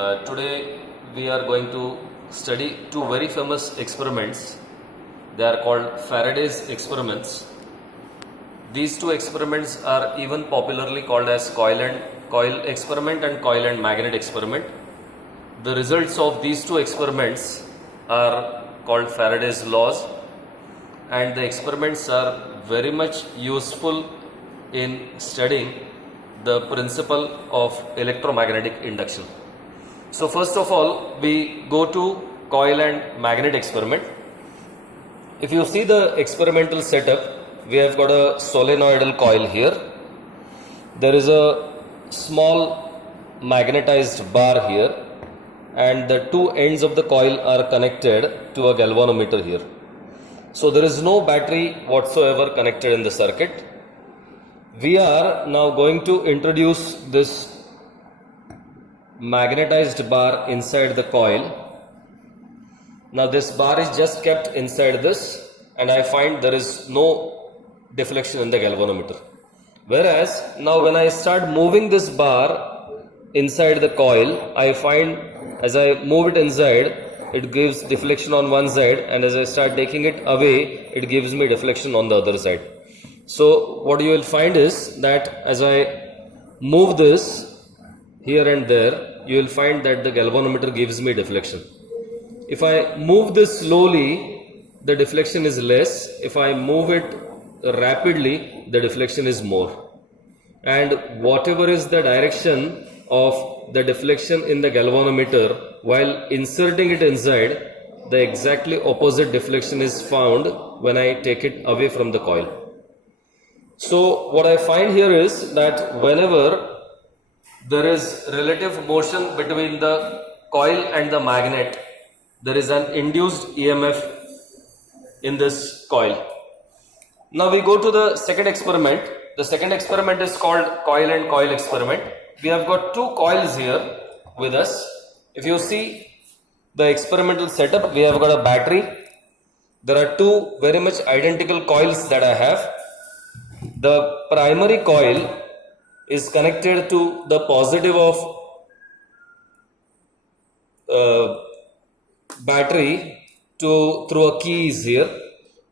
Today we are going to study two very famous experiments. They are called Faraday's experiments. These two experiments are even popularly called as Coil and Coil experiment and Coil and Magnet experiment. The results of these two experiments are called Faraday's laws, and the experiments are very much useful in studying the principle of electromagnetic induction. So first of all, we go to coil and magnet experiment. If you see the experimental setup, we have got a solenoidal coil here. There is a small magnetized bar here, and the two ends of the coil are connected to a galvanometer here. So there is no battery whatsoever connected in the circuit. We are now going to introduce this magnetized bar inside the coil. Now this bar is just kept inside this, and I find there is no deflection in the galvanometer. Whereas now when I start moving this bar inside the coil, I find as I move it inside, it gives deflection on one side, and as I start taking it away, it gives me deflection on the other side. So what you will find is that as I move this here and there, you will find that the galvanometer gives me deflection. If I move this slowly, the deflection is less. If I move it rapidly, the deflection is more. And whatever is the direction of the deflection in the galvanometer, while inserting it inside, the exactly opposite deflection is found when I take it away from the coil. So what I find here is that whenever there is relative motion between the coil and the magnet, there is an induced EMF in this coil. Now we go to the second experiment. The second experiment is called Coil and Coil experiment. We have got two coils here with us. If you see the experimental setup, we have got a battery. There are two very much identical coils that I have. The primary coil is connected to the positive of battery through a key is here.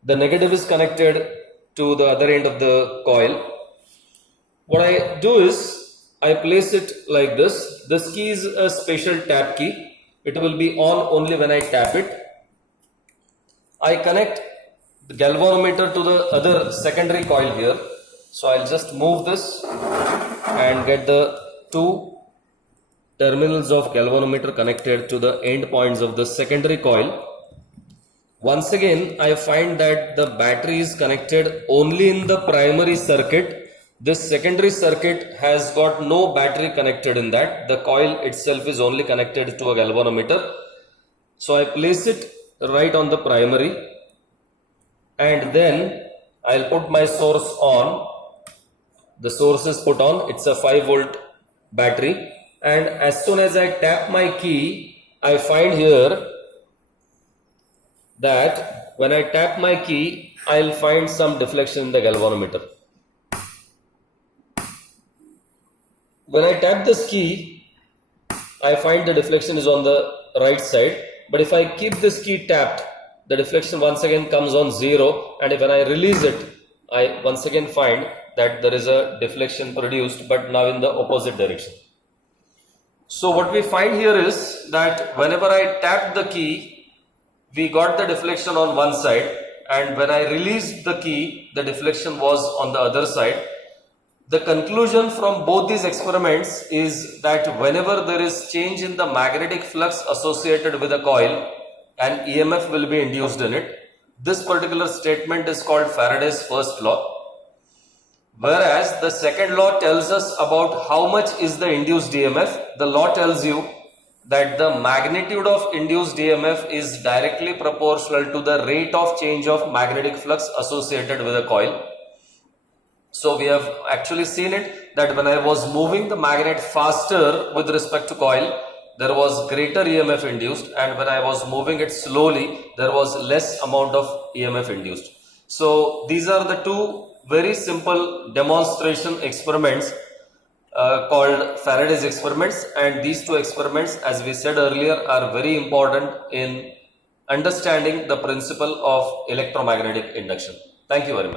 The negative is connected to the other end of the coil. What I do is I place it like this. This key is a special tap key. It will be on only when I tap it. I connect the galvanometer to the other secondary coil here. So I'll just move this and get the two terminals of galvanometer connected to the end points of the secondary coil. Once again, I find that the battery is connected only in the primary circuit. This secondary circuit has got no battery connected in that. The coil itself is only connected to a galvanometer. So I place it right on the primary, and then I'll put my source on. The source is put on. It's a 5-volt battery, and as soon as I tap my key, I find here that when I tap my key, I'll find some deflection in the galvanometer. When I tap this key, I find the deflection is on the right side, but if I keep this key tapped, the deflection once again comes on 0, and when I release it, I once again find that there is a deflection produced, but now in the opposite direction. So what we find here is that whenever I tapped the key, we got the deflection on one side, and when I released the key, the deflection was on the other side. The conclusion from both these experiments is that whenever there is change in the magnetic flux associated with a coil, an EMF will be induced in it. This particular statement is called Faraday's first law. Whereas the second law tells us about how much is the induced EMF. The law tells you that the magnitude of induced EMF is directly proportional to the rate of change of magnetic flux associated with a coil. So we have actually seen it that when I was moving the magnet faster with respect to coil, there was greater EMF induced, and when I was moving it slowly, there was less amount of EMF induced. So these are the two very simple demonstration experiments called Faraday's experiments, and these two experiments, as we said earlier, are very important in understanding the principle of electromagnetic induction. Thank you very much.